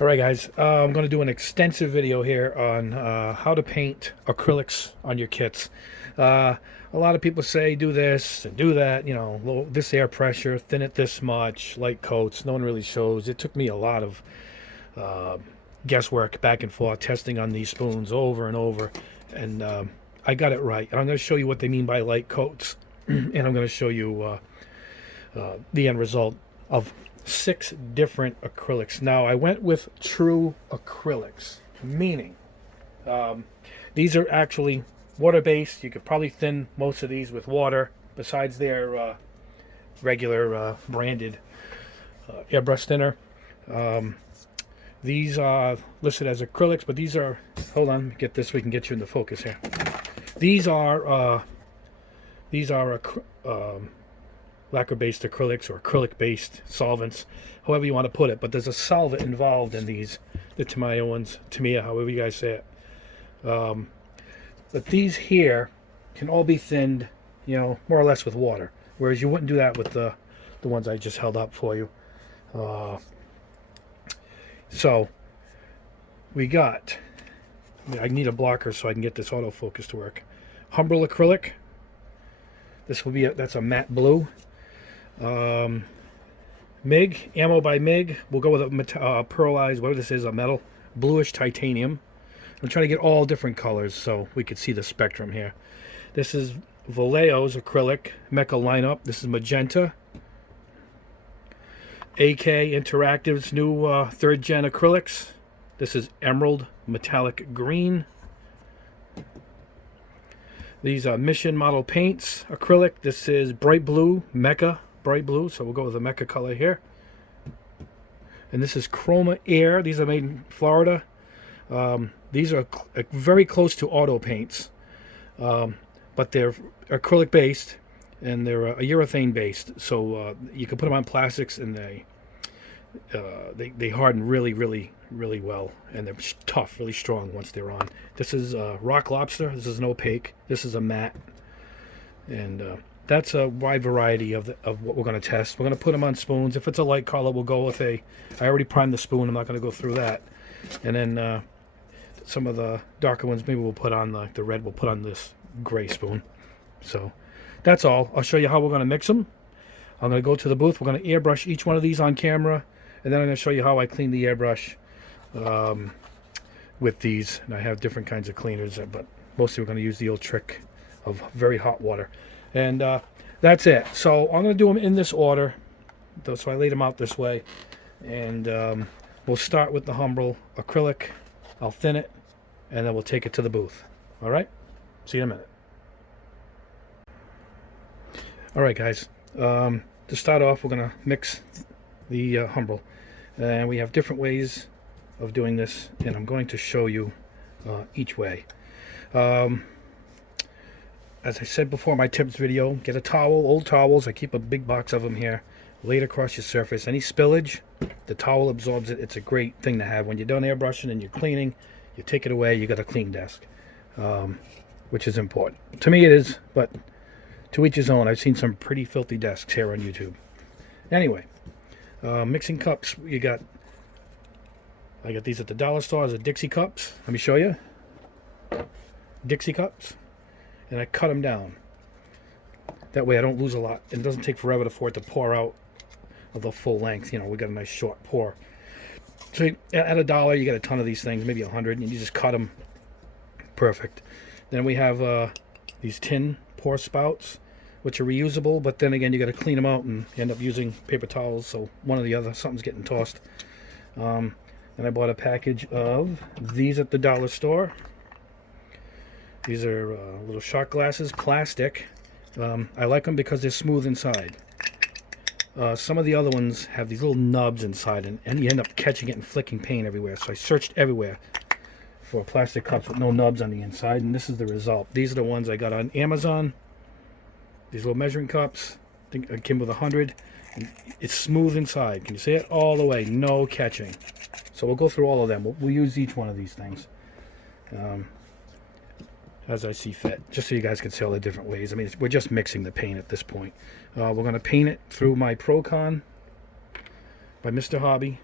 Alright guys, I'm going to do an extensive video here on how to paint acrylics on your kits. A lot of people say do this and do that, you know, this air pressure, thin it this much, light coats. No one really shows. It took me a lot of guesswork back and forth, testing on these spoons over and over, and I got it right. I'm going to show you what they mean by light coats, and I'm going to show you the end result of 6 different acrylics. Now I went with true acrylics, meaning these are actually water-based. You could probably thin most of these with water, besides their regular branded airbrush thinner. These are listed as acrylics, but these are, hold on, get this so we can get you into focus here. These are lacquer-based acrylics or acrylic-based solvents, however you want to put it. But there's a solvent involved in these, the Tamiya ones, Tamiya, however you guys say it. But these here can all be thinned, you know, more or less with water, whereas you wouldn't do that with the ones I just held up for you. So we got, I need a blocker so I can get this autofocus to work. Humbrol acrylic. This will be that's a matte blue. Mig Ammo by Mig. We'll go with a pearlized, whatever this is, a metal, bluish titanium. I'm trying to get all different colors so we could see the spectrum here. This is Vallejo's acrylic Mecha lineup. This is magenta. AK Interactive's new 3rd gen acrylics. This is emerald metallic green. These are Mission Model Paints acrylic. This is bright blue, Mecha bright blue. So we'll go with the Mecha color here. And this is Chroma Air. These are made in Florida. These are very close to auto paints, but they're acrylic based and they're urethane based. So you can put them on plastics and they harden really well, and they're tough, really strong once they're on. This is Rock Lobster. This is an opaque. This is a matte, and that's a wide variety of what we're going to test. We're going to put them on spoons. If it's a light color, we'll go with I already primed the spoon. I'm not going to go through that. And then some of the darker ones, maybe we'll put on the red. We'll put on this gray spoon. So that's all. I'll show you how we're going to mix them. I'm going to go to the booth. We're going to airbrush each one of these on camera, and then I'm going to show you how I clean the airbrush with these. And I have different kinds of cleaners, but mostly we're going to use the old trick of very hot water. And that's it. So I'm going to do them in this order. So I laid them out this way. And we'll start with the Humbrol acrylic. I'll thin it, and then we'll take it to the booth. All right? See you in a minute. All right, guys. To start off, we're going to mix the Humbrol. And we have different ways of doing this, and I'm going to show you each way. As I said before in my tips video, get a towel, old towels. I keep a big box of them here. Lay it across your surface. Any spillage, the towel absorbs it. It's a great thing to have. When you're done airbrushing and you're cleaning, you take it away, you got a clean desk, which is important. To me it is, but to each his own. I've seen some pretty filthy desks here on YouTube. Anyway, mixing cups. I got these at the dollar store as a Dixie cups. Let me show you. Dixie cups. And I cut them down. That way I don't lose a lot. And it doesn't take forever for it to pour out of the full length. You know, we got a nice short pour. So at $1, you get a ton of these things, maybe 100, and you just cut them. Perfect. Then we have these tin pour spouts, which are reusable, but then again, you got to clean them out and you end up using paper towels. So one or the other, something's getting tossed. And I bought a package of these at the dollar store. These are little shot glasses, plastic. I like them because they're smooth inside. Some of the other ones have these little nubs inside, and you end up catching it and flicking paint everywhere. So I searched everywhere for plastic cups with no nubs on the inside, and this is the result. These are the ones I got on Amazon. These little measuring cups. I think it came with 100. And it's smooth inside. Can you see it? All the way, no catching. So we'll go through all of them. We'll use each one of these things. As I see fit, just so you guys can see all the different ways. I mean, we're just mixing the paint at this point. We're going to paint it through my Procon by Mr. Hobby.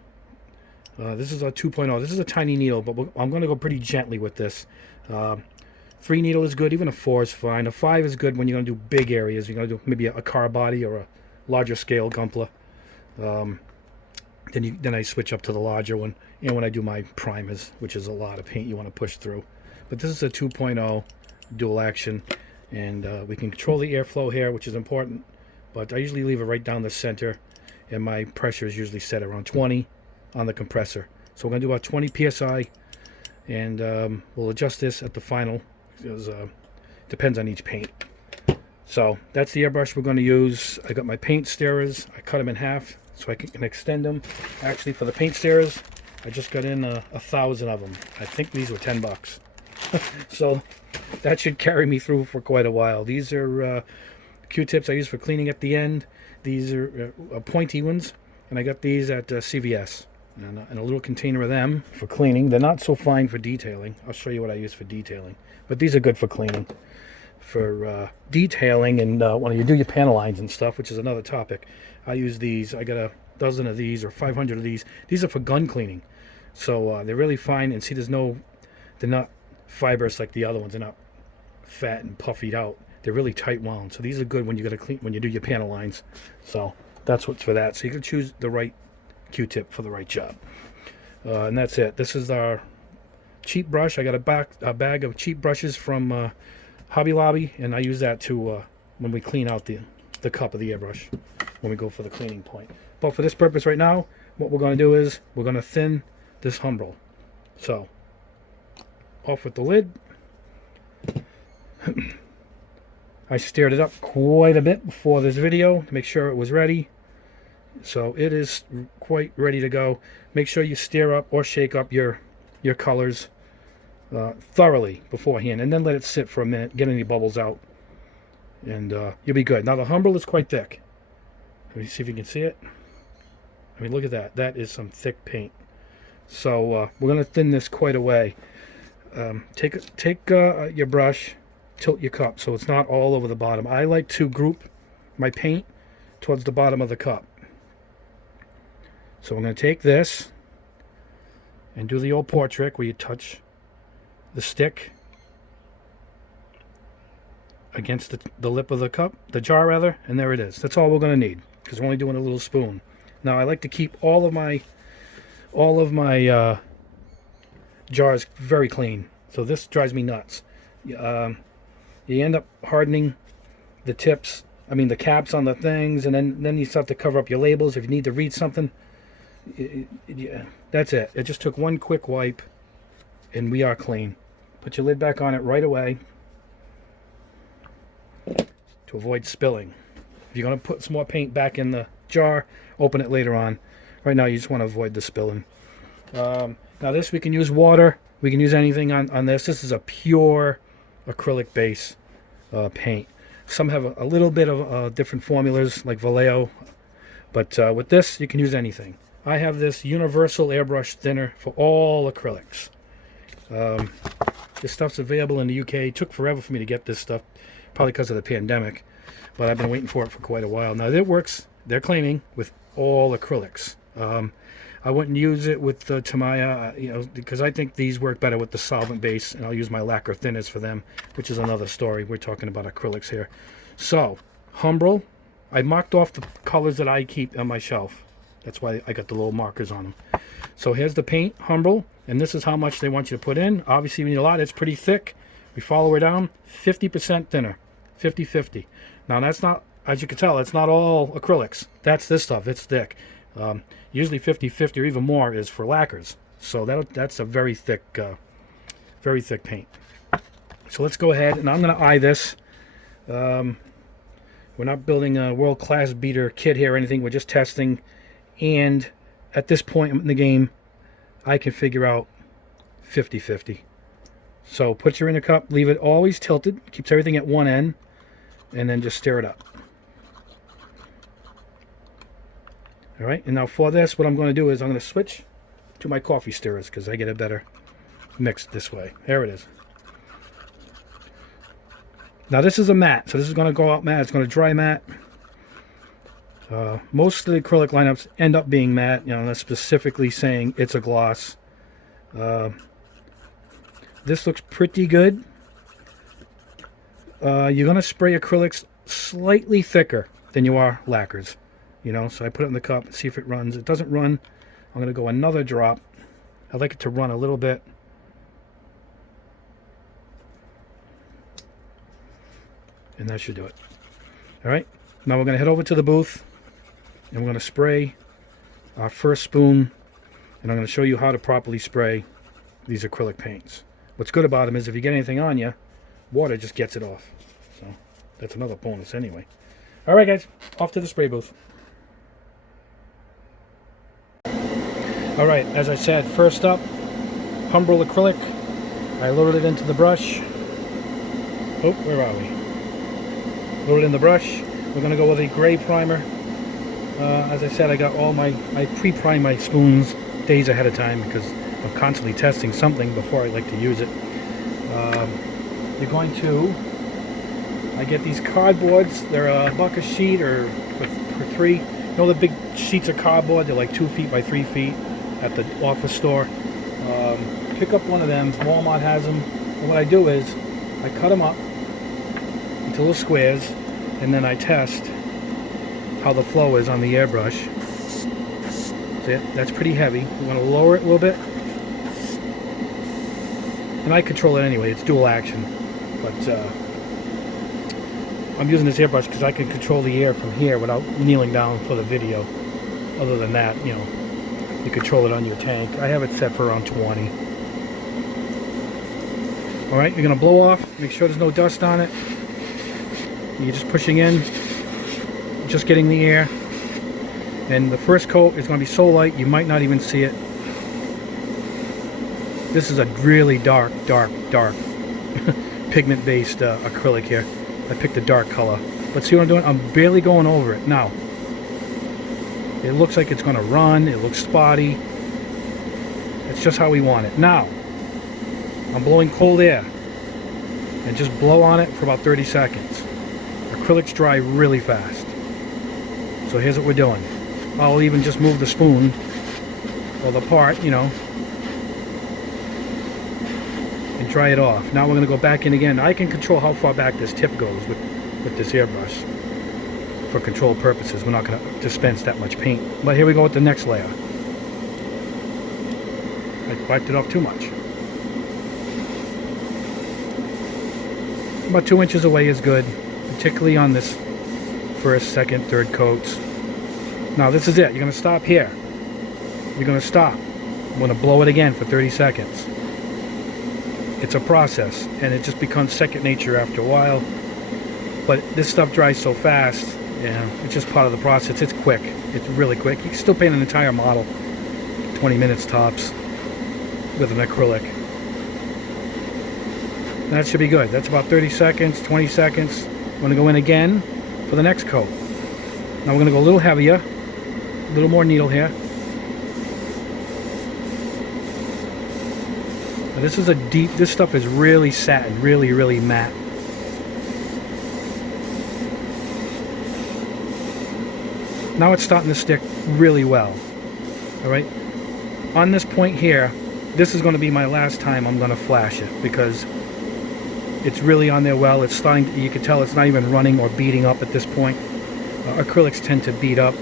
This is a 2.0. This is a tiny needle, but I'm going to go pretty gently with this. 3 needle is good. Even a 4 is fine. A 5 is good when you're going to do big areas. You're going to do maybe a car body or a larger scale Gunpla. Then I switch up to the larger one. And when I do my primers, which is a lot of paint you want to push through. But this is a 2.0 dual action. And we can control the airflow here, which is important. But I usually leave it right down the center. And my pressure is usually set around 20 on the compressor. So we're going to do about 20 psi. And we'll adjust this at the final. Because depends on each paint. So that's the airbrush we're going to use. I got my paint stirrers. I cut them in half so I can extend them. Actually, for the paint stirrers, I just got in 1,000 of them. I think these were $10. So that should carry me through for quite a while. These are Q-tips I use for cleaning at the end. These are pointy ones, and I got these at CVS. And a little container of them for cleaning. They're not so fine for detailing. I'll show you what I use for detailing. But these are good for cleaning. For detailing and when you do your panel lines and stuff, which is another topic, I use these. I got a dozen of these or 500 of these. These are for gun cleaning. So they're really fine. And see, they're not fibrous like the other ones. They're not fat and puffied out. They're really tight wound. So these are good when you do your panel lines. So that's what's for that. So you can choose the right Q-tip for the right job. And that's it. This is our cheap brush. I got a bag of cheap brushes from Hobby Lobby, and I use that to when we clean out the cup of the airbrush when we go for the cleaning point. But for this purpose right now, what we're going to do is we're going to thin this Humbrol. So off with the lid. I stirred it up quite a bit before this video to make sure it was ready. So it is quite ready to go. Make sure you stir up or shake up your colors thoroughly beforehand, and then let it sit for a minute, get any bubbles out, and you'll be good. Now the Humbrol is quite thick. Let me see if you can see it. I mean, look at that. That is some thick paint. So we're going to thin this quite a way. Take your brush, tilt your cup so it's not all over the bottom. I like to group my paint towards the bottom of the cup. So I'm going to take this and do the old pour trick where you touch the stick against the lip of the cup, the jar rather, and there it is. That's all we're going to need because we're only doing a little spoon. Now I like to keep all of my jars very clean. So this drives me nuts. You end up hardening the tips, the caps on the things, and then you start to cover up your labels if you need to read something. Yeah, that's it. It just took one quick wipe and we are clean. Put your lid back on it right away to avoid spilling. If you're going to put some more paint back in the jar, open it later on. Right now you just want to avoid the spilling. Now this, we can use water, we can use anything on this. This is a pure acrylic base paint. Some have a little bit of different formulas like Vallejo, but with this you can use anything. I have this universal airbrush thinner for all acrylics. This stuff's available in the UK. It took forever for me to get this stuff, probably because of the pandemic, but I've been waiting for it for quite a while. Now it works, they're claiming, with all acrylics. I wouldn't use it with the Tamiya, because I think these work better with the solvent base, and I'll use my lacquer thinners for them, which is another story. We're talking about acrylics here. So, Humbrol, I marked off the colors that I keep on my shelf. That's why I got the little markers on them. So here's the paint, Humbrol, and this is how much they want you to put in. Obviously, you need a lot. It's pretty thick. We follow her down, 50% thinner, 50-50. Now, that's not, as you can tell, it's not all acrylics. That's this stuff. It's thick. Usually 50-50 or even more is for lacquers. So that's a very thick paint. So let's go ahead, and I'm going to eye this. We're not building a world-class beater kit here or anything. We're just testing. And at this point in the game, I can figure out 50-50. So put your in a cup, leave it always tilted, keeps everything at one end, and then just stir it up. All right, and now for this, what I'm going to do is I'm going to switch to my coffee stirrers because I get a better mix this way. There it is. Now this is a matte, so this is going to go out matte. It's going to dry matte. Most of the acrylic lineups end up being matte, you know, that's specifically saying it's a gloss. This looks pretty good. You're going to spray acrylics slightly thicker than you are lacquers. You know, so I put it in the cup and see if it runs. It doesn't run. I'm going to go another drop. I like it to run a little bit. And that should do it. Alright, now we're going to head over to the booth and we're going to spray our first spoon, and I'm going to show you how to properly spray these acrylic paints. What's good about them is if you get anything on you, water just gets it off. So that's another bonus anyway. Alright guys, off to the spray booth. Alright, as I said, first up, Humbrol acrylic. I loaded it into the brush. Oh, where are we? Load it in the brush. We're going to go with a gray primer. As I said, I got all I pre-prime my spoons days ahead of time because I'm constantly testing something before I like to use it. You're going to, I get these cardboards. They're $1 a sheet or for 3. You know the big sheets of cardboard? They're like 2 feet by 3 feet at the office store. Pick up one of them. Walmart has them. And what I do is I cut them up into little squares, and then I test how the flow is on the airbrush. See it? That's pretty heavy. You want to lower it a little bit, and I control it anyway. It's dual action, but I'm using this airbrush because I can control the air from here without kneeling down for the video. Other than that, you know, you control it on your tank. I have it set for around 20. Alright, you're going to blow off. Make sure there's no dust on it. You're just pushing in, just getting the air, and the first coat is going to be so light you might not even see it. This is a really dark pigment based acrylic here. I picked a dark color, but see what I'm doing? I'm barely going over it. Now it looks like it's going to run. It looks spotty. It's just how we want it. Now I'm blowing cold air and just blow on it for about 30 seconds. Acrylics dry really fast. So here's what we're doing. I'll even just move the spoon or the part, you know, and dry it off. Now we're going to go back in again. I can control how far back this tip goes with this airbrush for control purposes. We're not going to dispense that much paint. But here we go with the next layer. I wiped it off too much. About 2 inches away is good, particularly on this first, second, third coats. Now this is it. You're going to stop here. You're going to stop. I'm going to blow it again for 30 seconds. It's a process, and it just becomes second nature after a while. But this stuff dries so fast, yeah, it's just part of the process. It's quick. It's really quick. You can still paint an entire model, 20 minutes tops, with an acrylic. That should be good. That's about 30 seconds, 20 seconds. I'm going to go in again for the next coat. Now we're going to go a little heavier, a little more needle here. Now this is a deep, this stuff is really satin, really matte. Now it's starting to stick really well. Alright, on this point here, this is going to be my last time I'm going to flash it because it's really on there well. It's starting to, you can tell it's not even running or beating up at this point. Acrylics tend to beat up.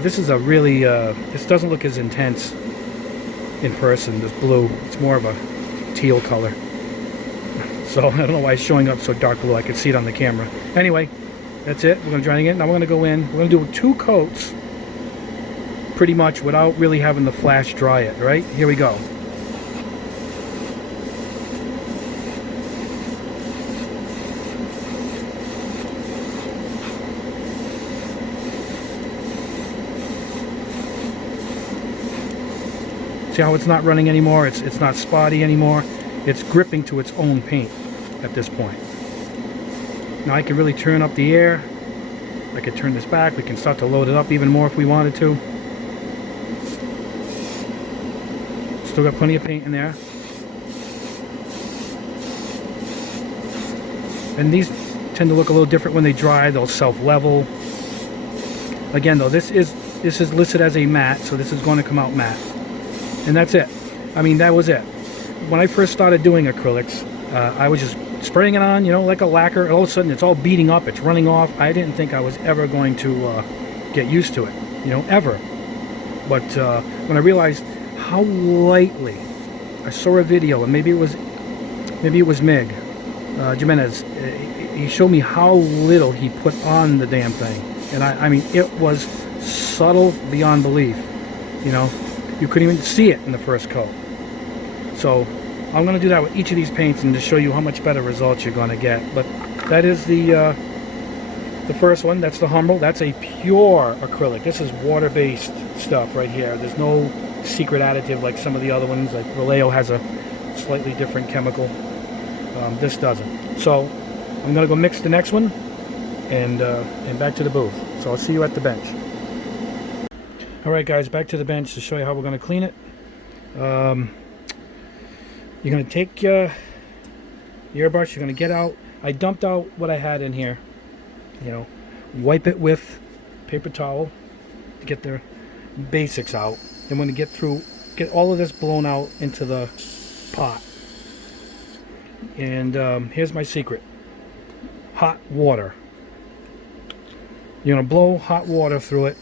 This is a really, this doesn't look as intense in person, this blue. It's more of a teal color. So I don't know why it's showing up so dark blue. I can see it on the camera. Anyway, that's it. We're going to dry it again. Now we're going to go in. We're going to do 2 coats pretty much without really having to flash dry it, right? Here we go. See how it's not running anymore? It's not spotty anymore. It's gripping to its own paint at this point. Now I can really turn up the air. I can turn this back. We can start to load it up even more if we wanted to. Still got plenty of paint in there. And these tend to look a little different when they dry. They'll self-level. Again though, this is listed as a matte, so this is going to come out matte. And that's it. I mean, that was it. When I first started doing acrylics, I was just spraying it on, you know, like a lacquer, and all of a sudden it's all beating up, it's running off. I didn't think I was ever going to get used to it, you know, ever. But when I realized how lightly, I saw a video, and maybe it was Mig Jimenez. He showed me how little he put on the damn thing, and I mean, it was subtle beyond belief. You know, you couldn't even see it in the first coat. So I'm going to do that with each of these paints and to show you how much better results you're going to get. But that is the first one. That's the Humbrol. That's a pure acrylic. This is water-based stuff right here. There's no secret additive like some of the other ones. Like Vallejo has a slightly different chemical. This doesn't. So I'm going to go mix the next one and back to the booth. So I'll see you at the bench. Alright guys, back to the bench to show you how we're going to clean it. You're going to take your airbrush, you're going to get out. I dumped out what I had in here. You know, wipe it with paper towel to get the basics out. Then when you get all of this blown out into the pot. And here's my secret. Hot water. You're going to blow hot water through it.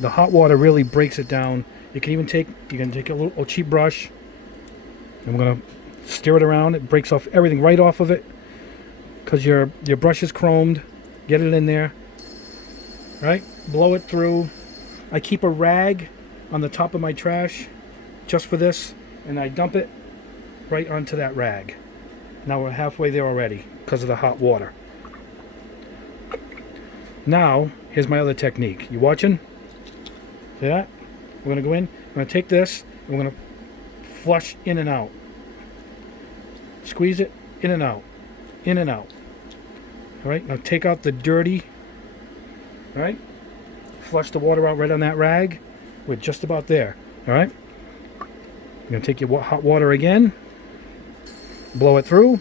The hot water really breaks it down. You can take a cheap brush. I'm going to stir it around. It breaks off everything right off of it. Because your brush is chromed. Get it in there. Right? Blow it through. I keep a rag on the top of my trash just for this. And I dump it right onto that rag. Now we're halfway there already because of the hot water. Now, here's my other technique. You watching? See that? We're going to go in. I'm going to take this. And we're going to flush in and out. Squeeze it in and out. In and out. Alright, now take out the dirty. Alright? Flush the water out right on that rag. We're just about there. Alright? You're going to take your hot water again. Blow it through.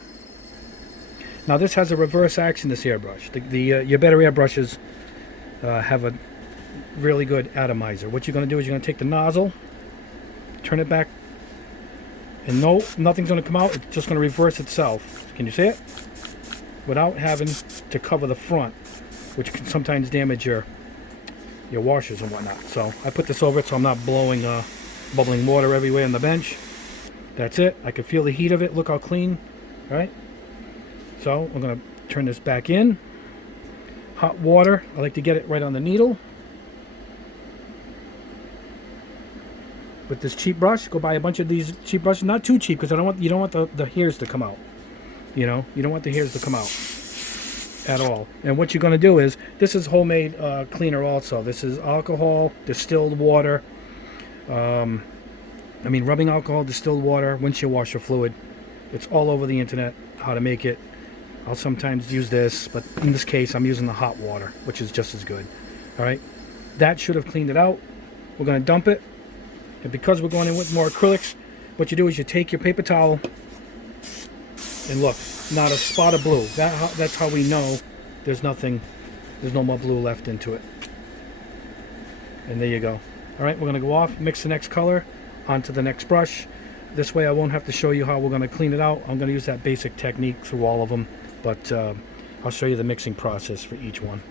Now this has a reverse action, this airbrush. Your better airbrushes have a really good atomizer. What you're going to do is you're going to take the nozzle, turn it back, and no, nothing's going to come out. It's just going to reverse itself. Can you see it? Without having to cover the front, which can sometimes damage your washers and whatnot. So I put this over it so I'm not blowing bubbling water everywhere on the bench. That's it. I can feel the heat of it. Look how clean. All right. So I'm going to turn this back in. Hot water. I like to get it right on the needle. With this cheap brush, go buy a bunch of these cheap brushes. Not too cheap because you don't want the hairs to come out. You know, you don't want the hairs to come out at all. And what you're going to do is, this is homemade cleaner also. This is alcohol, distilled water. Rubbing alcohol, distilled water, windshield washer fluid. It's all over the internet how to make it. I'll sometimes use this, but in this case I'm using the hot water, which is just as good. Alright, that should have cleaned it out. We're going to dump it, and because we're going in with more acrylics, what you do is you take your paper towel and look, not a spot of blue. That's how we know there's no more blue left into it. And there you go. Alright, we're going to go off, mix the next color onto the next brush. This way I won't have to show you how we're going to clean it out. I'm going to use that basic technique through all of them, but I'll show you the mixing process for each one.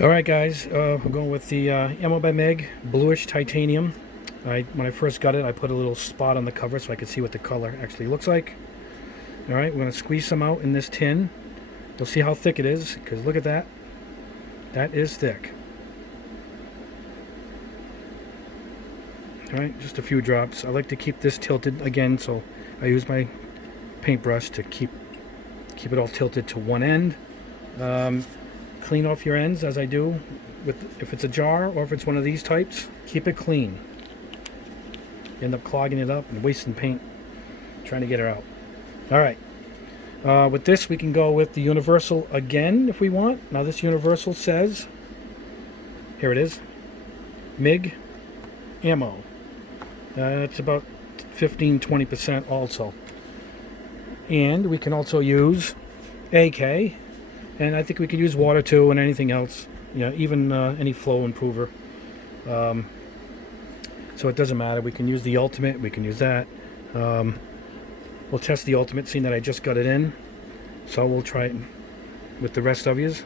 Alright guys, we're going with the Ammo by Mig bluish titanium. When I first got it, I put a little spot on the cover so I could see what the color actually looks like. Alright, we're going to squeeze some out in this tin. You'll see how thick it is, because look at that. That is thick. Alright, just a few drops. I like to keep this tilted again, so I use my paintbrush to keep it all tilted to one end. Clean off your ends as I do. If it's a jar or if it's one of these types, keep it clean. You end up clogging it up and wasting paint trying to get her out. Alright. With this we can go with the universal again if we want. Now this universal says, here it is, Mig Ammo. It's about 15-20% also. And we can also use AK, And I think we can use water too, and anything else. You know, even any flow improver. So it doesn't matter. We can use the ultimate. We can use that. We'll test the ultimate, seeing that I just got it in. So we'll try it with the rest of yous.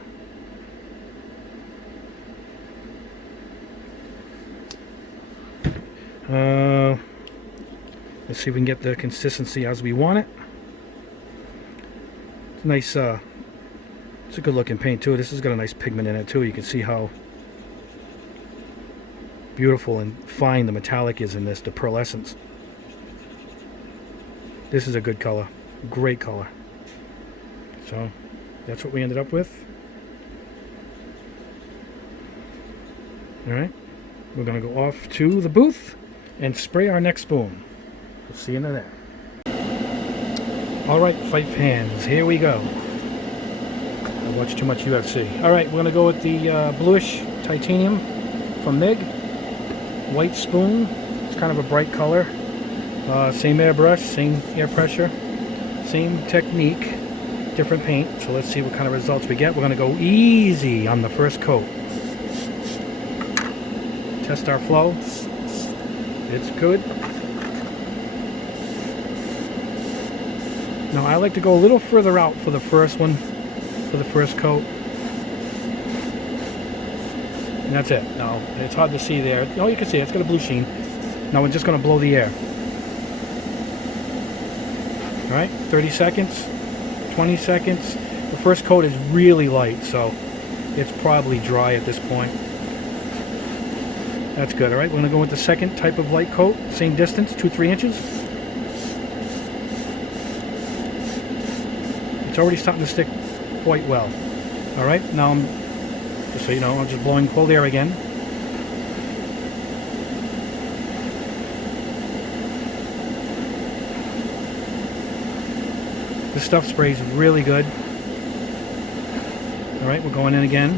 Let's see if we can get the consistency as we want it. It's nice. It's a good looking paint too. This has got a nice pigment in it too. You can see how beautiful and fine the metallic is in this, the pearlescence. This is a good color, great color. So that's what we ended up with. All right, we're gonna go off to the booth and spray our next spoon. We'll see you in there. All right, five hands, here we go. I watch too much UFC. All right, we're gonna go with the bluish titanium from Mig. White spoon. It's kind of a bright color. Same airbrush, same air pressure, same technique, different paint. So let's see what kind of results we get. We're gonna go easy on the first coat. Test our flow. It's good. Now I like to go a little further out for the first one, for the first coat. And that's it. Now, it's hard to see there. Oh, you can see it. It's got a blue sheen. Now we're just going to blow the air. All right, 30 seconds, 20 seconds. The first coat is really light, so it's probably dry at this point. That's good. All right, we're going to go with the second type of light coat. Same distance, 2-3 inches. It's already starting to stick quite well. All right, now just so you know, I'm just blowing cold air again. This stuff sprays really good. All right, we're going in again.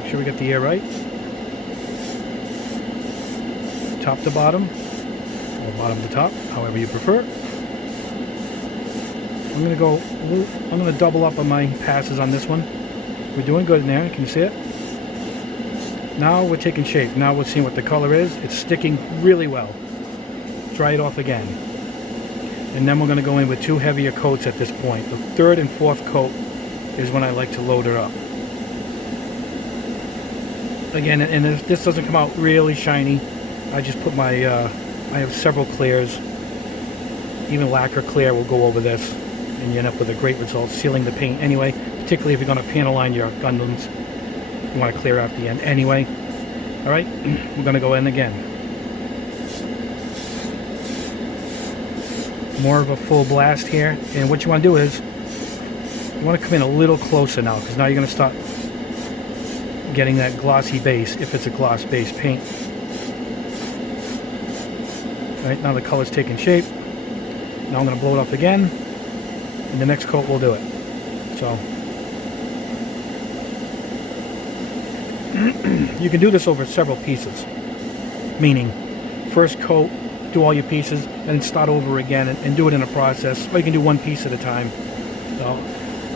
Make sure we get the air right. Top to bottom, or bottom to top, however you prefer. I'm gonna double up on my passes on this one. We're doing good in there. Can you see it? Now we're taking shape. Now we're seeing what the color is. It's sticking really well. Dry it off again. And then we're going to go in with 2 heavier coats at this point. The third and fourth coat is when I like to load her up. Again, and if this doesn't come out really shiny, I just put my, I have several clears. Even lacquer clear will go over this. And you end up with a great result, sealing the paint anyway. Particularly if you're going to panel line your Gundams. You want to clear out the end anyway. Alright, we're going to go in again. More of a full blast here. And what you want to do is, you want to come in a little closer now, because now you're going to start getting that glossy base, if it's a gloss base paint. Alright, now the color's taking shape. Now I'm going to blow it up again. And the next coat will do it. So you can do this over several pieces, meaning first coat, do all your pieces, and then start over again and do it in a process, or you can do one piece at a time. So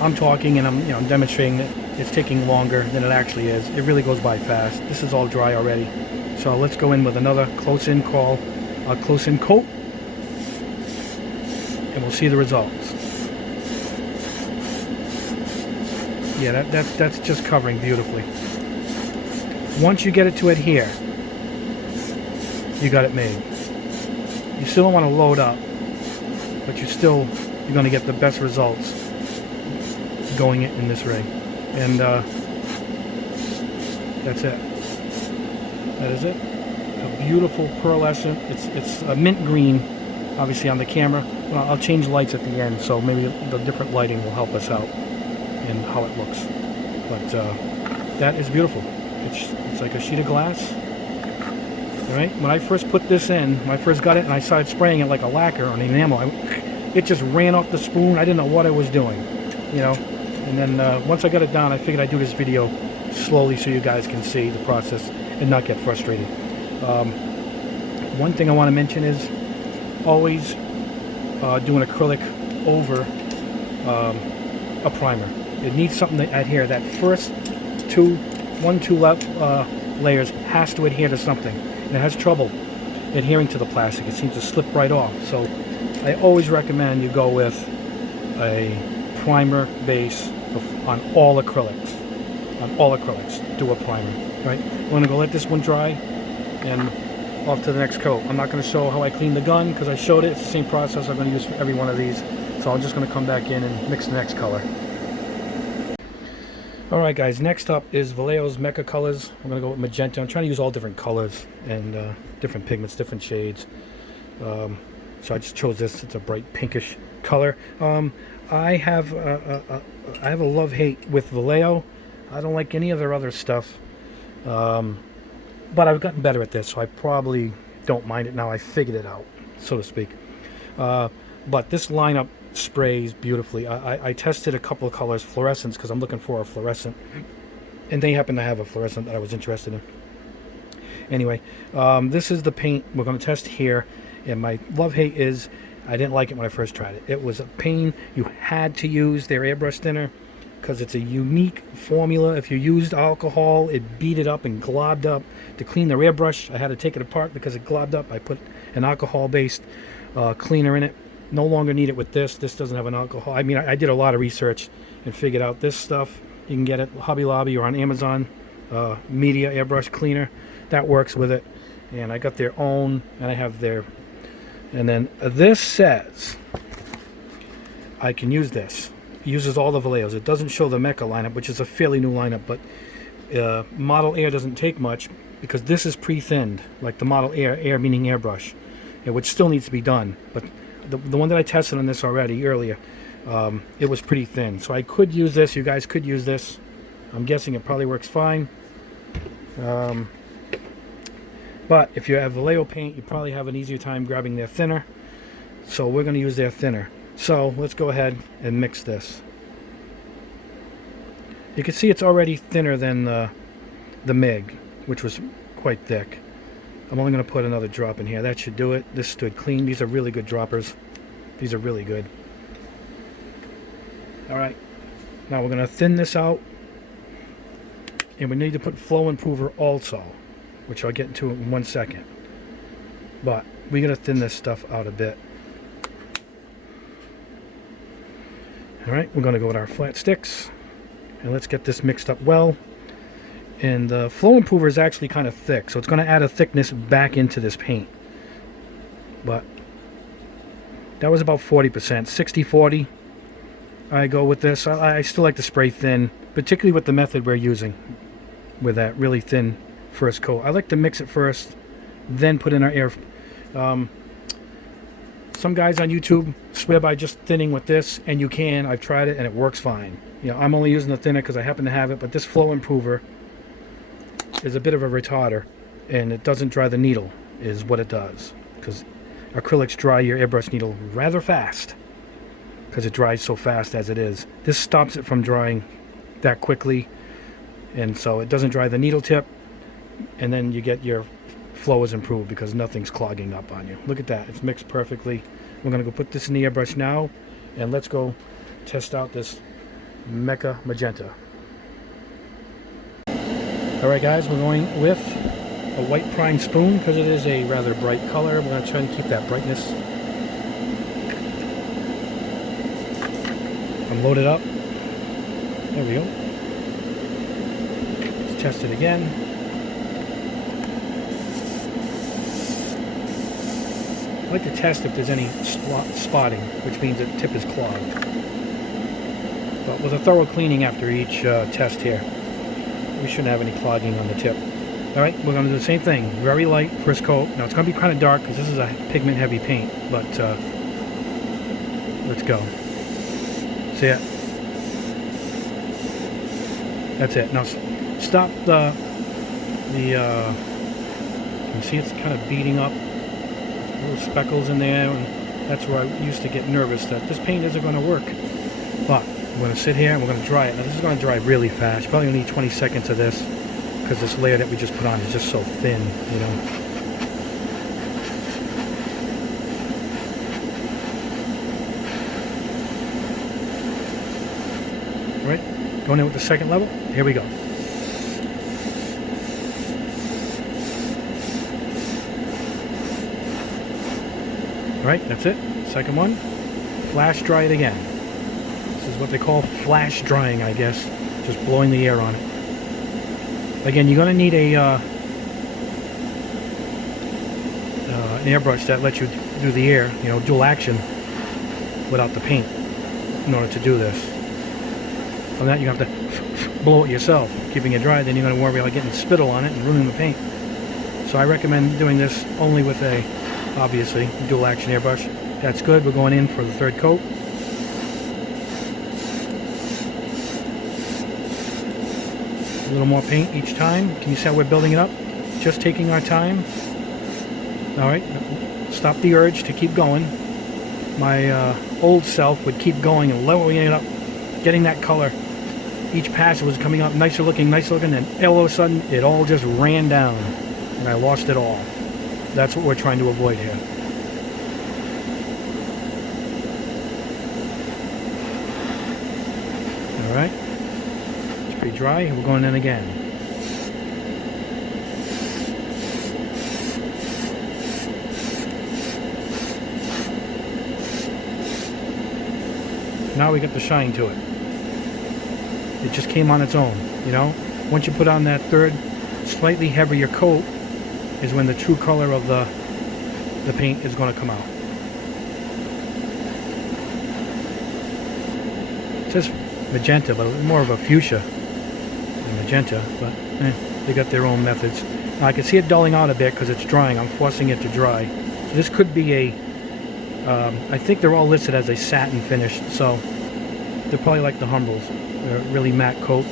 I'm talking and I'm demonstrating that it's taking longer than it actually is. It really goes by fast. This is all dry already. So let's go in with another close-in coat, and we'll see the results. Yeah, that's just covering beautifully. Once you get it to adhere, you got it made. You still don't want to load up, but you're going to get the best results going in this rig. And that's it. That is it. A beautiful pearlescent. It's a mint green, obviously on the camera. Well, I'll change lights at the end, so maybe the different lighting will help us out in how it looks. But that is beautiful. It's like a sheet of glass. All right. When I first put this in, when I first got it and I started spraying it like a lacquer on enamel, it just ran off the spoon. I didn't know what I was doing, you know. And then once I got it down, I figured I'd do this video slowly so you guys can see the process and not get frustrated. One thing I want to mention is always do an acrylic over a primer. It needs something to adhere. That first two layers has to adhere to something, and it has trouble adhering to the plastic. It seems to slip right off. So I always recommend you go with a primer base on all acrylics. On all acrylics, do a primer. Right? I'm going to go let this one dry and off to the next coat. I'm not going to show how I clean the gun because I showed it. It's the same process I'm going to use for every one of these. So I'm just going to come back in and mix the next color. Alright guys, next up is Vallejo's Mecha colors. I'm going to go with magenta. I'm trying to use all different colors and different pigments, different shades. So I just chose this. It's a bright pinkish color. I have a love-hate with Vallejo. I don't like any of their other stuff. But I've gotten better at this, so I probably don't mind it now. I figured it out, so to speak. But this lineup sprays beautifully. I tested a couple of colors, fluorescents, because I'm looking for a fluorescent, and they happen to have a fluorescent that I was interested in. Anyway, this is the paint we're going to test here, and my love-hate is I didn't like it when I first tried it. It was a pain. You had to use their airbrush thinner because it's a unique formula. If you used alcohol, it beat it up and globbed up. To clean the airbrush, I had to take it apart because it globbed up. I put an alcohol-based cleaner in it. No longer need it with this. This doesn't have an alcohol. I mean, I did a lot of research and figured out this stuff. You can get it Hobby Lobby or on Amazon. Media airbrush cleaner. That works with it. And I got their own, and I have their... And then this says I can use this. It uses all the Vallejos. It doesn't show the Mecha lineup, which is a fairly new lineup, but Model Air doesn't take much because this is pre-thinned, like the Model Air, Air meaning airbrush, which still needs to be done. But the one that I tested on this already earlier, it was pretty thin. So I could use this. You guys could use this. I'm guessing it probably works fine. But if you have Vallejo paint, you probably have an easier time grabbing their thinner. So we're going to use their thinner. So let's go ahead and mix this. You can see it's already thinner than the Mig, which was quite thick. I'm only going to put another drop in here. That should do it. This stood clean. These are really good droppers. These are really good. Alright. Now we're going to thin this out. And we need to put flow improver also, which I'll get into in 1 second. But we're going to thin this stuff out a bit. Alright, we're going to go with our flat sticks. And let's get this mixed up well. And the flow improver is actually kind of thick, so it's going to add a thickness back into this paint. But that was about 40%. 60-40 I go with this. I still like to spray thin, particularly with the method we're using, with that really thin first coat. I like to mix it first, then put in our air. Some guys on YouTube swear by just thinning with this, and you can. I've tried it, and it works fine. You know, I'm only using the thinner because I happen to have it, but this flow improver is a bit of a retarder, and it doesn't dry the needle, is what it does. Because acrylics dry your airbrush needle rather fast, because it dries so fast as it is. This stops it from drying that quickly, and so it doesn't dry the needle tip, and then you get your flow is improved because nothing's clogging up on you. Look at that, it's mixed perfectly. We're going to go put this in the airbrush now, and let's go test out this Mecha Magenta. Alright guys, we're going with a white prime spoon because it is a rather bright color. We're going to try and keep that brightness. I'm loaded up. There we go. Let's test it again. I like to test if there's any spotting, which means the tip is clogged. But with a thorough cleaning after each test here, we shouldn't have any clogging on the tip. Alright, we're going to do the same thing. Very light first coat. Now it's going to be kind of dark because this is a pigment heavy paint, but let's go. See it? That's it. Now stop you can see it's kind of beating up. Little speckles in there, and that's where I used to get nervous that this paint isn't going to work. But we're going to sit here and we're going to dry it. Now this is going to dry really fast. Probably only need 20 seconds of this because this layer that we just put on is just so thin, you know. Going in with the second level. Here we go. Alright, that's it. Second one. Flash dry it again. This is what they call flash drying, I guess. Just blowing the air on it. Again, you're going to need an airbrush that lets you do the air, you know, dual action without the paint in order to do this. On that, you have to blow it yourself, keeping it dry. Then you're going to worry about getting spittle on it and ruining the paint. So I recommend doing this only with a, obviously, dual action airbrush. That's good. We're going in for the third coat. A little more paint each time. Can you see how we're building it up? Just taking our time. Alright, stop the urge to keep going. My old self would keep going and lowering it up, getting that color. Each pass was coming up nicer looking, and all of a sudden it all just ran down and I lost it all. That's what we're trying to avoid here. Alright, it's pretty dry. We're going in again. Now we got the shine to it. It just came on its own, you know. Once you put on that third, slightly heavier coat, is when the true color of the paint is going to come out. It says magenta, but more of a fuchsia than magenta. But they got their own methods. Now I can see it dulling out a bit because it's drying. I'm forcing it to dry. So this could be a I think they're all listed as a satin finish, so they're probably like the Humbrol's. They're a really matte coat.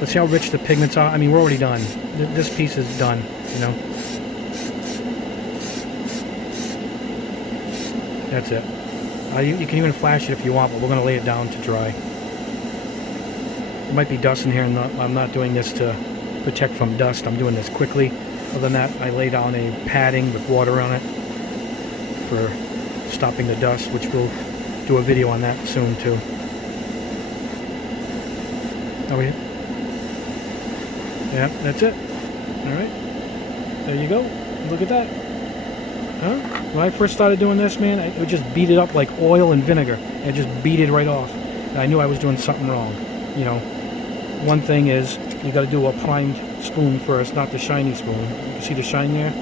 Let's see how rich the pigments are. I mean, we're already done. This piece is done, you know. That's it. You can even flash it if you want, but we're going to lay it down to dry. There might be dust in here, and I'm not doing this to protect from dust. I'm doing this quickly. Other than that, I lay down a padding with water on it for stopping the dust, which we'll do a video on that soon too. Are we? Yeah, that's it. Alright. There you go. Look at that. Huh? When I first started doing this, man, I would just beat it up like oil and vinegar. I just beat it right off. And I knew I was doing something wrong. You know, one thing is you got to do a primed spoon first, not the shiny spoon. You can see the shine there?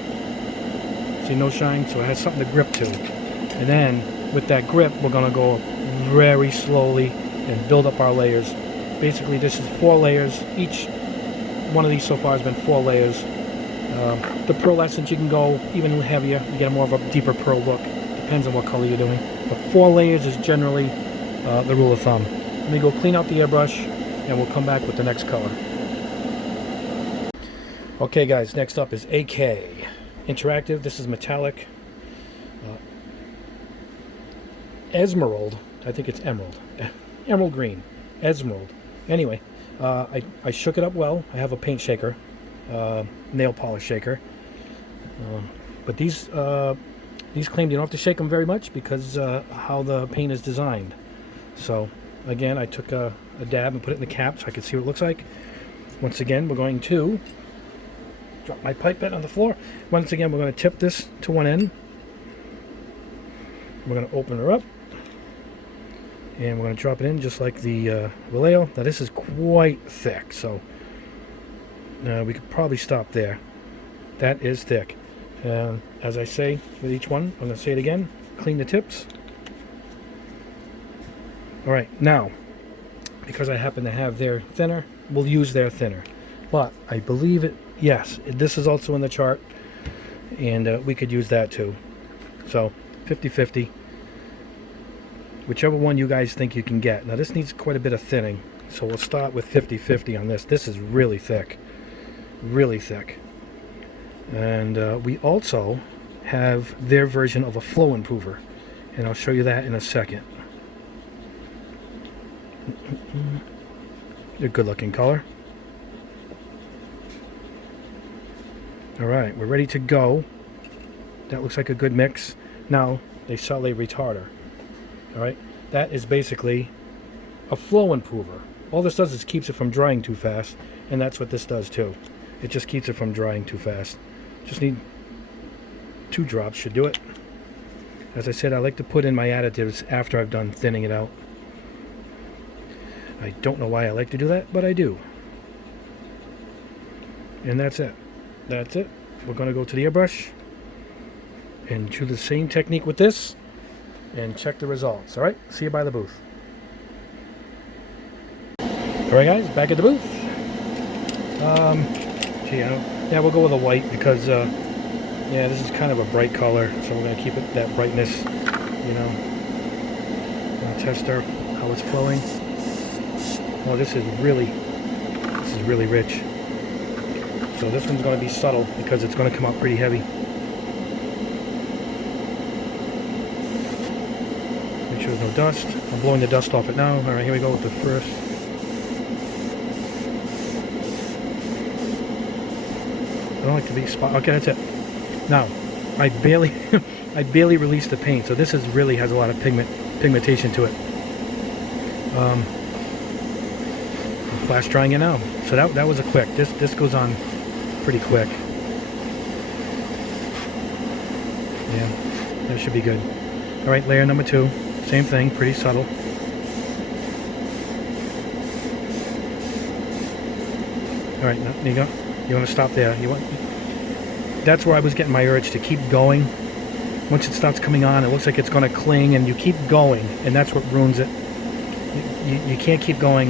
See, no shine, so it has something to grip to. And then, with that grip, we're going to go very slowly and build up our layers. Basically, this is 4 layers. Each one of these so far has been 4 layers. The pearlescent, you can go even heavier. You get more of a deeper pearl look. Depends on what color you're doing. But 4 layers is generally the rule of thumb. Let me go clean out the airbrush, and we'll come back with the next color. Okay guys, next up is AK Interactive. This is metallic Emerald. I think it's emerald. Emerald green. Emerald. Anyway, I shook it up well. I have a paint shaker, nail polish shaker. But these claim you don't have to shake them very much because how the paint is designed. So again, I took a dab and put it in the cap so I could see what it looks like. Once again, we're going to drop my pipette on the floor. Once again, we're going to tip this to one end. We're going to open her up. And we're going to drop it in just like the Vallejo. Now this is quite thick, so we could probably stop there. That is thick. And as I say with each one, I'm going to say it again. Clean the tips. Alright, now, because I happen to have their thinner, we'll use their thinner. But I believe it, yes, this is also in the chart, and we could use that too. So 50-50, whichever one you guys think you can get. Now this needs quite a bit of thinning, so we'll start with 50-50 on this. This is really thick, and we also have their version of a flow improver, and I'll show you that in a second. A good looking color. Alright, we're ready to go. That looks like a good mix. Now they sell a retarder. Alright, that is basically a flow improver. All this does is keeps it from drying too fast, and that's what this does too. It just keeps it from drying too fast. Just need 2 drops should do it. As I said, I like to put in my additives after I've done thinning it out. I don't know why I like to do that, but I do. And that's it. That's it. We're going to go to the airbrush and do the same technique with this and check the results. Alright, see you by the booth. Alright guys, back at the booth. Yeah, we'll go with a white because yeah, this is kind of a bright color, so we're going to keep it that brightness, you know. We'll test how it's flowing. Oh, this is really rich. So this one's going to be subtle because it's going to come out pretty heavy. Make sure there's no dust. I'm blowing the dust off it now. Alright, here we go with the first. I don't like to be spot. Okay, that's it. Now, I barely released the paint, so this really has a lot of pigmentation to it. I'm flash drying it now. So that was a quick. This goes on pretty quick. Yeah, that should be good. All right, layer number 2, same thing, pretty subtle. All right, now there you go. You want to stop there. That's where I was getting my urge to keep going. Once it starts coming on, it looks like it's going to cling, and you keep going, and that's what ruins it. You can't keep going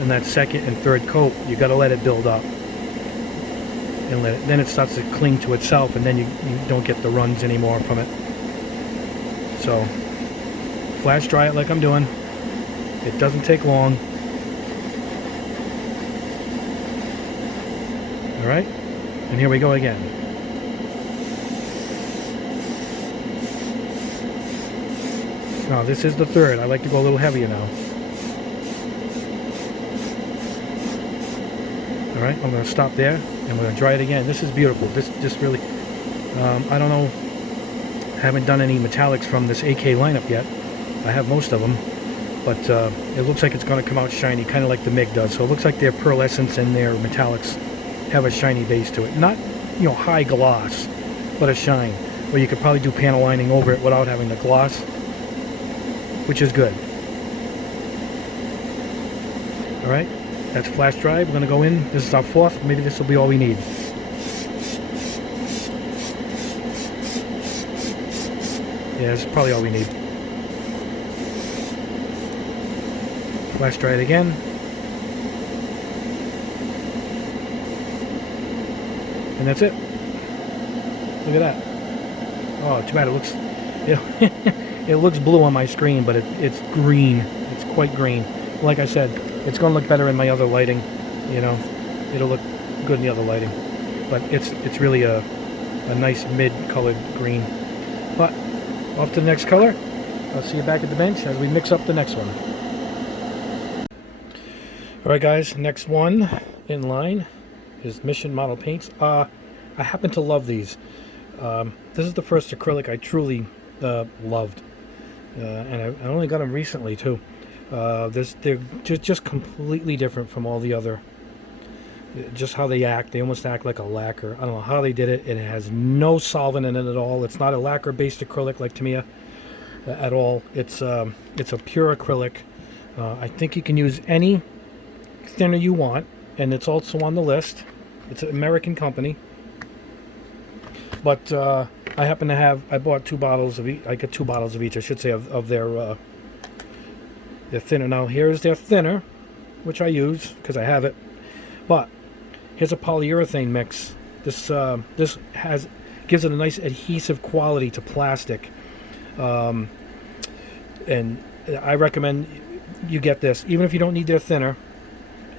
in that second and third coat. You got to let it build up, and then it starts to cling to itself, and then you don't get the runs anymore from it. So flash dry it like I'm doing. It doesn't take long. All right, and here we go again. Now this is the third. I like to go a little heavier now. Alright, I'm going to stop there and we're going to dry it again. This is beautiful. This really, I don't know, I haven't done any metallics from this AK lineup yet. I have most of them, but it looks like it's going to come out shiny, kind of like the Mig does. So it looks like their pearlescence and their metallics have a shiny base to it. Not, you know, high gloss, but a shine, where you could probably do panel lining over it without having the gloss, which is good. Alright, that's flash dry. We're going to go in. This is our 4th. Maybe this will be all we need. Yeah, this is probably all we need. Flash dry it again. And that's it. Look at that. Oh, too bad it looks... It looks blue on my screen, but it's green. It's quite green. Like I said, it's going to look better in my other lighting. You know, it'll look good in the other lighting. But it's really a nice mid-colored green. But off to the next color. I'll see you back at the bench as we mix up the next one. Alright guys, next one in line is Mission Model Paints. I happen to love these. This is the first acrylic I truly loved. And I only got them recently too. They're just completely different from all the other. Just how they act. They almost act like a lacquer. I don't know how they did it. It has no solvent in it at all. It's not a lacquer-based acrylic like Tamiya at all. It's a pure acrylic. I think you can use any thinner you want, and it's also on the list. It's an American company. But I happen to have, I bought 2 bottles of each. I got 2 bottles of each, I should say, of their thinner. Now here's their thinner, which I use because I have it. But here's a polyurethane mix. This gives it a nice adhesive quality to plastic, and I recommend you get this. Even if you don't need their thinner,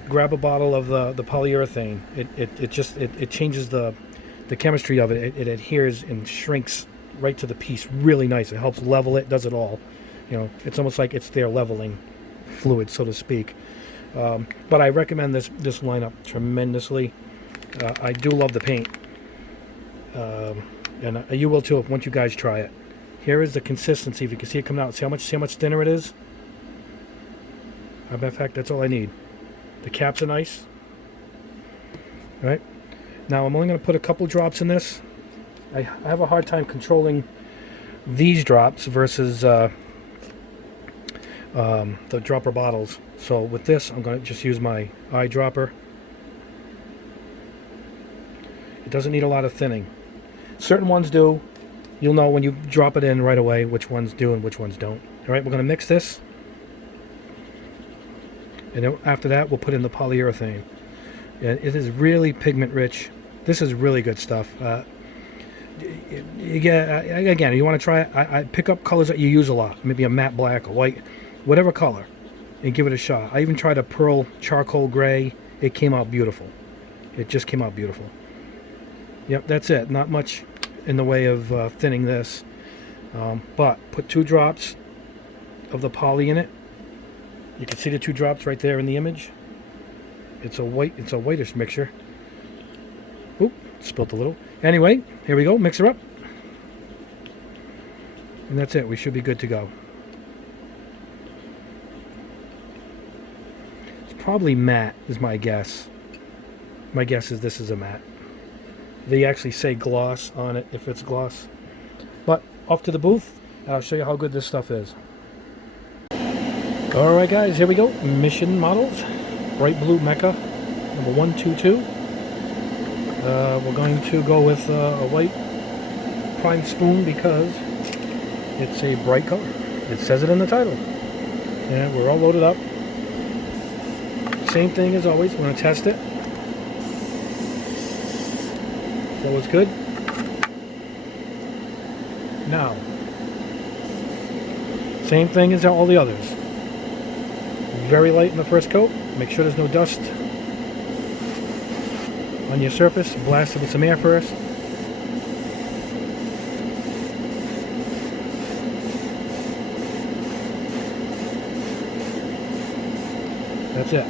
grab a bottle of the polyurethane. It changes the chemistry of it. It adheres and shrinks right to the piece. Really nice. It helps level it. Does it all. You know, it's almost like it's their leveling fluid, so to speak. But I recommend this lineup tremendously. I do love the paint, and you will too once you guys try it. Here is the consistency. If you can see it coming out, see how much thinner it is. Matter of fact, that's all I need. The caps are nice. All right. Now I'm only going to put a couple drops in this. I have a hard time controlling these drops versus the dropper bottles. So with this, I'm going to just use my eyedropper. It doesn't need a lot of thinning. Certain ones do. You'll know when you drop it in right away which ones do and which ones don't. All right, we're going to mix this. And then after that, we'll put in the polyurethane. And it is really pigment rich. This is really good stuff. Again, you want to try it, I pick up colors that you use a lot. Maybe a matte black or white, whatever color, and give it a shot. I even tried a pearl charcoal gray. It came out beautiful. It just came out beautiful. Yep, that's it. Not much in the way of thinning this. But put 2 drops of the poly in it. You can see the 2 drops right there in the image. It's a whitish mixture. Oop, spilt a little. Anyway, here we go. Mix her up. And that's it. We should be good to go. It's probably matte is my guess. My guess is this is a matte. They actually say gloss on it if it's gloss. But off to the booth, and I'll show you how good this stuff is. Alright guys, here we go. Mission models. Bright blue Mecha, number 122. We're going to go with a white prime spoon because it's a bright color. It says it in the title. And we're all loaded up. Same thing as always, we're going to test it. Flow is good. Now, same thing as all the others. Very light in the first coat. Make sure there's no dust on your surface. Blast it with some air first. That's it.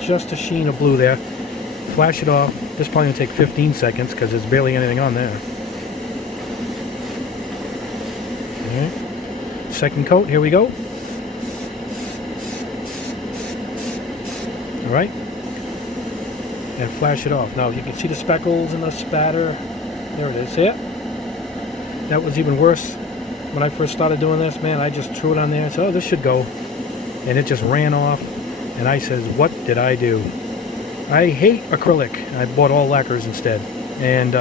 Just a sheen of blue there. Flash it off. This is probably going to take 15 seconds because there's barely anything on there. Alright. Second coat, here we go. Alright, and flash it off. Now you can see the speckles and the spatter. There it is. See it? That was even worse when I first started doing this. Man, I just threw it on there and said, oh, this should go. And it just ran off. And I says, what did I do? I hate acrylic. I bought all lacquers instead. And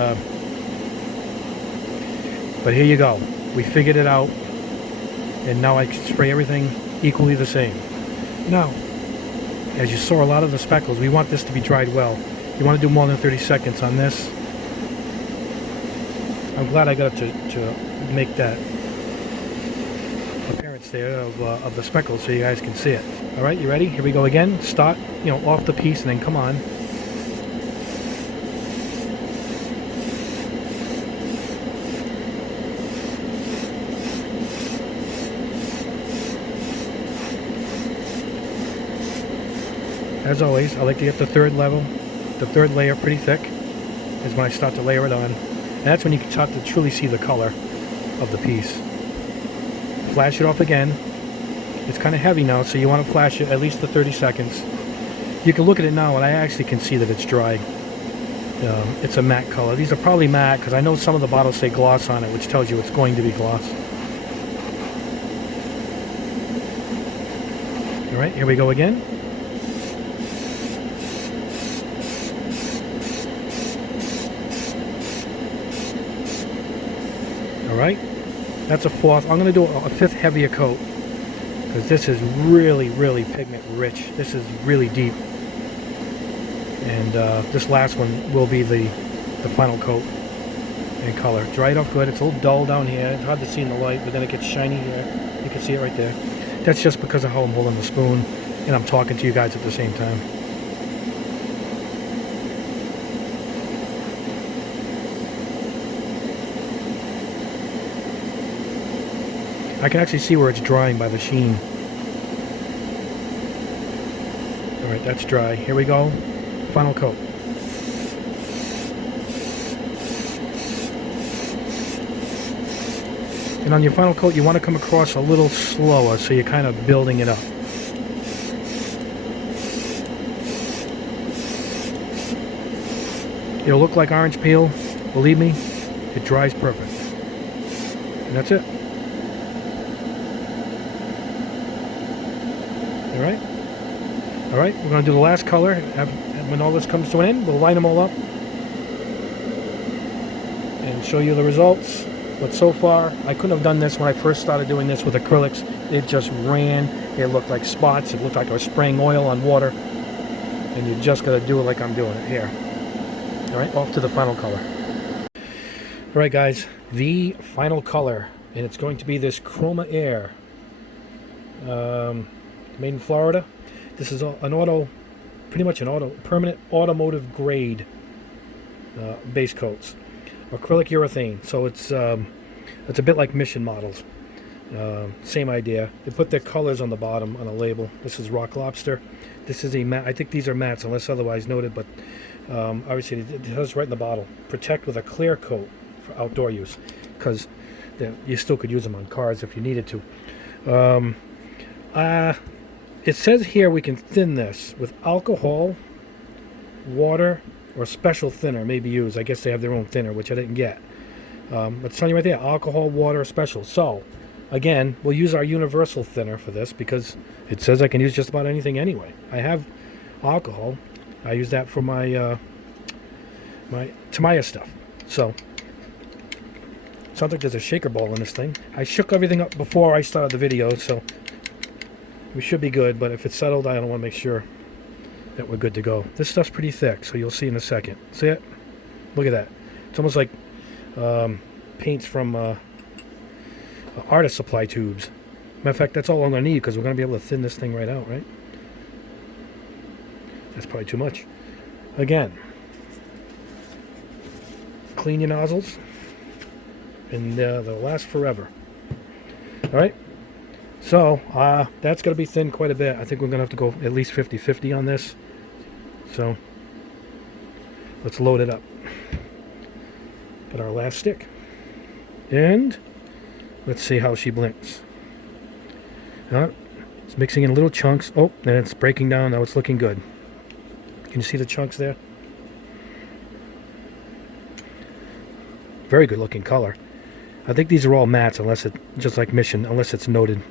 but here you go. We figured it out. And now I can spray everything equally the same. Now, as you saw a lot of the speckles, we want this to be dried well. You want to do more than 30 seconds on this. I'm glad I got to make that appearance there of the speckles so you guys can see it. Alright, you ready? Here we go again. Start, off the piece and then come on. As always, I like to get the third layer pretty thick, is when I start to layer it on. And that's when you can start to truly see the color of the piece. Flash it off again. It's kind of heavy now, so you want to flash it at least for 30 seconds. You can look at it now, and I actually can see that it's dry. It's a matte color. These are probably matte, because I know some of the bottles say gloss on it, which tells you it's going to be gloss. Alright, here we go again. Alright, that's a fourth. I'm going to do a fifth heavier coat because this is really, really pigment rich. This is really deep. And this last one will be the final coat in color. Dry it off good. It's a little dull down here. It's hard to see in the light, but then it gets shiny here. You can see it right there. That's just because of how I'm holding the spoon and I'm talking to you guys at the same time. I can actually see where it's drying by the sheen. Alright, that's dry. Here we go. Final coat. And on your final coat, you want to come across a little slower, so you're kind of building it up. It'll look like orange peel. Believe me, it dries perfect. And that's it. Alright? Alright, we're going to do the last color. When all this comes to an end, we'll line them all up and show you the results. But so far, I couldn't have done this when I first started doing this with acrylics. It just ran. It looked like spots. It looked like I was spraying oil on water. And you just got to do it like I'm doing it here. Alright, off to the final color. Alright guys, the final color. And it's going to be this Chroma Air. Made in Florida. This is pretty much an permanent automotive grade base coats. Acrylic urethane. So it's a bit like mission models. Same idea. They put their colors on the bottom on a label. This is Rock Lobster. This is a matte. I think these are mattes unless otherwise noted, but obviously it says right in the bottle. Protect with a clear coat for outdoor use, because you still could use them on cars if you needed to. It says here we can thin this with alcohol, water, or special thinner may be used. I guess they have their own thinner, which I didn't get. But it's telling you right there, alcohol, water, special. So, again, we'll use our universal thinner for this because it says I can use just about anything anyway. I have alcohol. I use that for my my Tamiya stuff. So, sounds like there's a shaker ball in this thing. I shook everything up before I started the video, so we should be good. But if it's settled, I don't want to make sure that we're good to go. This stuff's pretty thick, so you'll see in a second. See it? Look at that. It's almost like paints from artist supply tubes. Matter of fact, that's all I'm going to need because we're going to be able to thin this thing right out, right? That's probably too much. Again, clean your nozzles, and they'll last forever. Alright? So, that's going to be thinned quite a bit. I think we're going to have to go at least 50-50 on this. So, let's load it up. Put our last stick. And let's see how she blinks. It's mixing in little chunks. Oh, and it's breaking down. Now it's looking good. Can you see the chunks there? Very good looking color. I think these are all mattes, unless it, just like Mission, unless it's noted.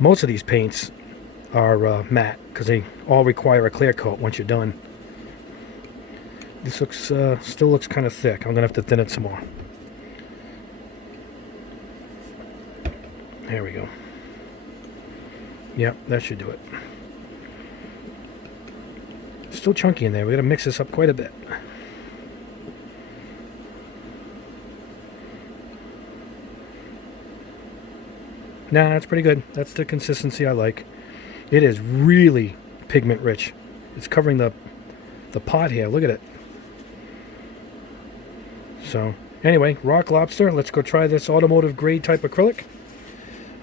Most of these paints are matte because they all require a clear coat once you're done. This looks still looks kind of thick. I'm gonna have to thin it some more. There we go. Yep, that should do it. Still chunky in there. We gotta mix this up quite a bit. Nah, that's pretty good. That's the consistency I like. It is really pigment rich. It's covering the pot here. Look at it. So, anyway, Rock Lobster. Let's go try this automotive grade type acrylic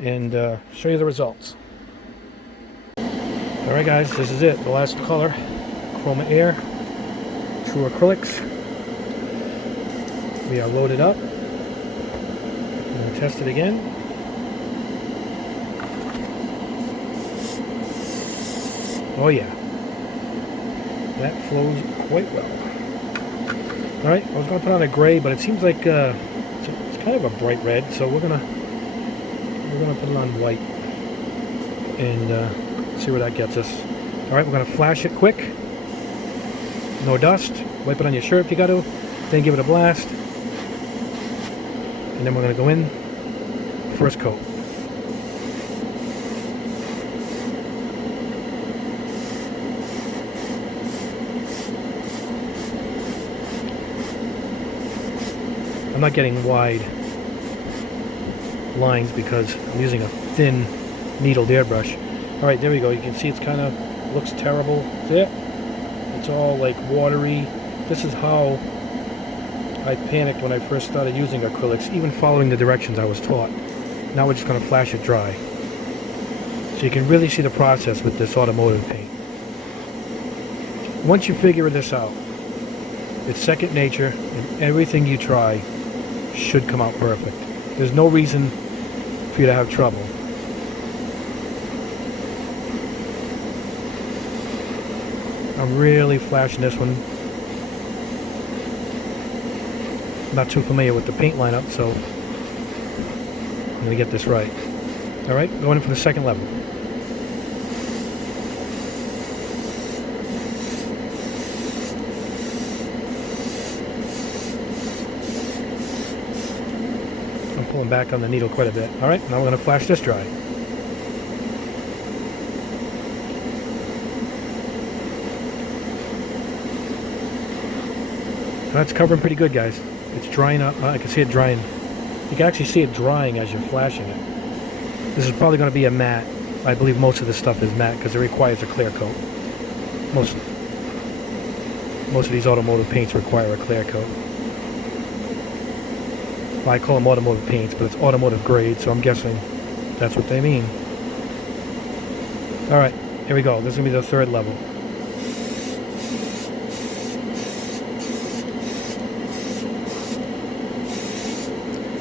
and show you the results. Alright guys, this is it. The last color. Chroma Air. True acrylics. We are loaded up. We'll test it again. Oh yeah, that flows quite well. Alright, I was going to put on a gray, but it seems like it's kind of a bright red, so we're gonna put it on white and see where that gets us. Alright, we're going to flash it quick. No dust. Wipe it on your shirt if you got to. Then give it a blast. And then we're going to go in. First coat. I'm not getting wide lines because I'm using a thin needled airbrush. Alright, there we go. You can see it's kind of looks terrible. See it? It's all like watery. This is how I panicked when I first started using acrylics, even following the directions I was taught. Now we're just going to flash it dry. So you can really see the process with this automotive paint. Once you figure this out, it's second nature, and everything you try should come out perfect. There's no reason for you to have trouble. I'm really flashing this one not too familiar with the paint lineup, so I'm going to get this right. Alright, going in for the second level. I'm pulling back on the needle quite a bit. Alright, now we're going to flash this dry. That's covering pretty good, guys. It's drying up. I can see it drying. You can actually see it drying as you're flashing it. This is probably going to be a matte. I believe most of this stuff is matte because it requires a clear coat. Most of these automotive paints require a clear coat. Well, I call them automotive paints, but it's automotive grade, so I'm guessing that's what they mean. Alright, here we go. This is going to be the third level.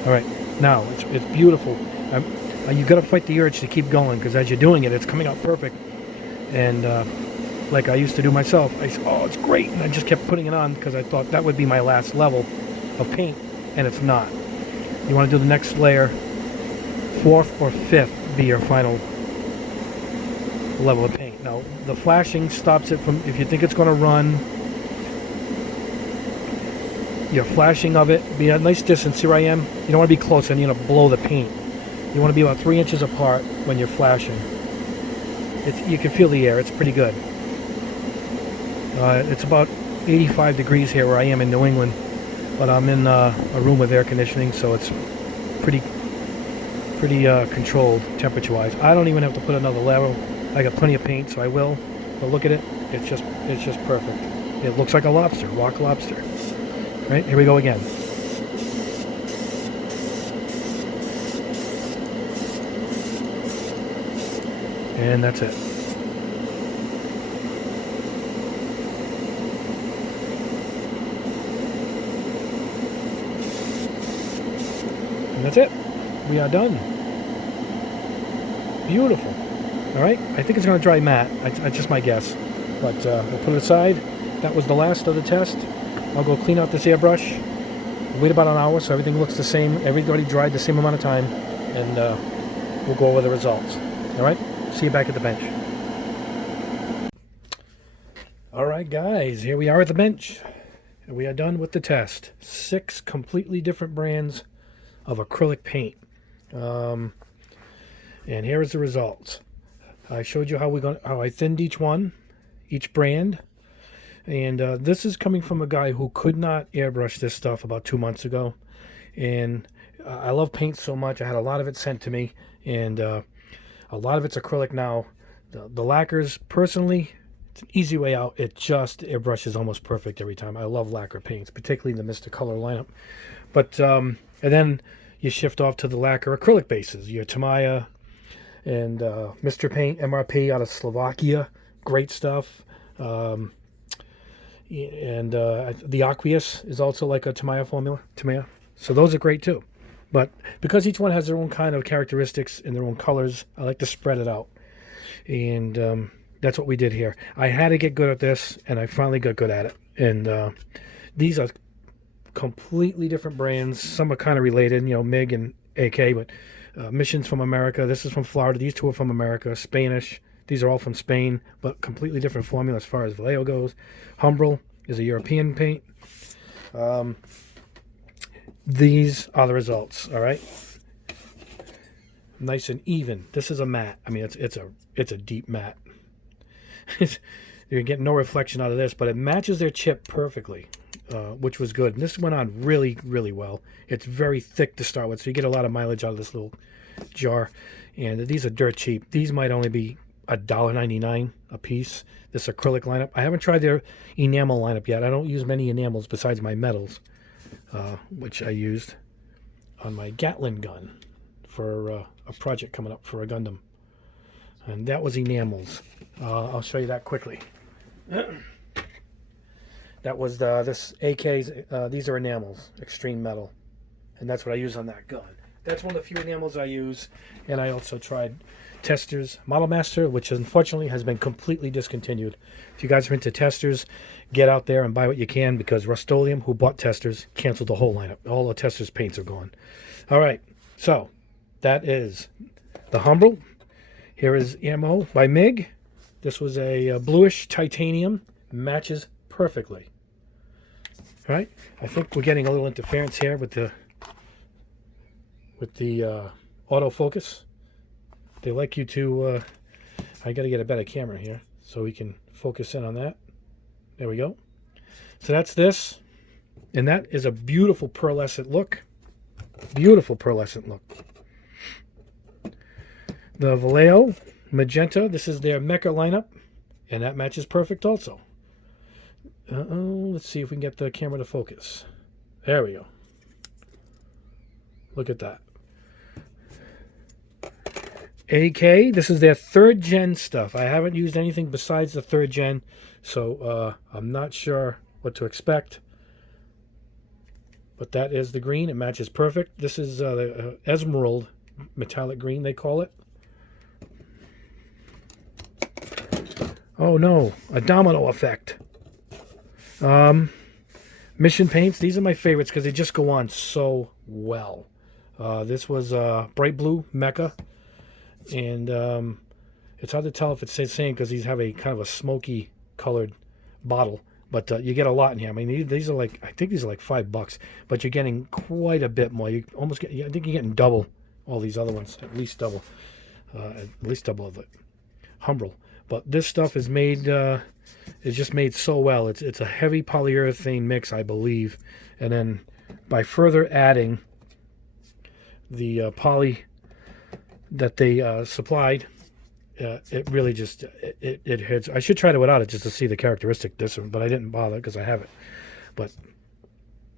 Alright, now, it's beautiful. You got to fight the urge to keep going, because as you're doing it, it's coming out perfect. And like I used to do myself, I said, oh, it's great, and I just kept putting it on, because I thought that would be my last level of paint, and it's not. You want to do the next layer, fourth or fifth be your final level of paint. Now, the flashing stops it from, if you think it's going to run, your flashing of it, be a nice distance. See where I am? You don't want to be close and you're going to blow the paint. You want to be about 3 inches apart when you're flashing. You can feel the air. It's pretty good. It's about 85 degrees here where I am in New England, but I'm in a room with air conditioning, so it's pretty controlled temperature-wise. I don't even have to put another level. I got plenty of paint, so I will. But look at it. It's just perfect. It looks like a lobster, rock lobster. Right, here we go again. And that's it. And that's it. We are done. Beautiful. Alright, I think it's going to dry matte. That's just my guess. But we'll put it aside. That was the last of the test. I'll go clean out this airbrush. Wait about an hour so everything looks the same. Everybody dried the same amount of time. And we'll go over the results. Alright? See you back at the bench. Alright guys, here we are at the bench. And we are done with the test. 6 completely different brands of acrylic paint. And here is the results. I showed you how I thinned each one, each brand. And this is coming from a guy who could not airbrush this stuff about 2 months ago. And I love paint so much. I had a lot of it sent to me. And a lot of it's acrylic now. The lacquers, personally, it's an easy way out. It just airbrushes almost perfect every time. I love lacquer paints, particularly the Mr. Color lineup. But, and then you shift off to the lacquer acrylic bases. Your Tamiya and Mr. Paint, MRP out of Slovakia. Great stuff. And the Aqueous is also like a Tamiya formula. So those are great too. But because each one has their own kind of characteristics and their own colors, I like to spread it out. And that's what we did here. I had to get good at this, and I finally got good at it. And these are completely different brands. Some are kind of related, you know, Mig and AK, but Mission's from America. This is from Florida. These two are from America. Spanish. These are all from Spain, but completely different formula as far as Vallejo goes. Humbrol is a European paint. These are the results, all right? Nice and even. This is a matte. I mean, it's a deep matte. You're getting no reflection out of this, but it matches their chip perfectly, which was good. And this went on really, really well. It's very thick to start with, so you get a lot of mileage out of this little jar. And these are dirt cheap. These might only be $1.99 a piece. This acrylic lineup. I haven't tried their enamel lineup yet. I don't use many enamels besides my metals, which I used on my Gatling gun for a project coming up for a Gundam. And that was enamels. I'll show you that quickly. That was this AK's. These are enamels, extreme metal, and that's what I use on that gun. That's one of the few enamels I use. And I also tried Testers Model Master, which unfortunately has been completely discontinued. If you guys are into testers, get out there and buy what you can, because Rust-Oleum, who bought testers, canceled the whole lineup. All the testers paints are gone. All right, so that is the Humbrol. Here is Ammo by Mig. This was a bluish titanium, matches perfectly. All right, I think we're getting a little interference here with the autofocus. They like you to, I got to get a better camera here so we can focus in on that. There we go. So that's this. And that is a beautiful pearlescent look. Beautiful pearlescent look. The Vallejo magenta, this is their Mecha lineup. And that matches perfect also. Let's see if we can get the camera to focus. There we go. Look at that. AK, this is their 3rd gen stuff. I haven't used anything besides the 3rd gen, so I'm not sure what to expect. But that is the green. It matches perfect. This is the Emerald metallic green, they call it. Oh no, a domino effect. Mission paints, these are my favorites because they just go on so well. This was bright blue Mecha. And it's hard to tell if it's the same because these have a kind of a smoky colored bottle, but you get a lot in here. I mean, these are like, I think these are like $5, but you're getting quite a bit more. You almost get, I think you're getting double all these other ones, at least double of the Humbrol. But this stuff is made, is just made so well. It's a heavy polyurethane mix, I believe, and then by further adding the poly that they supplied, it really just it hits. I should try it without it just to see the characteristic difference, but I didn't bother because I have it. But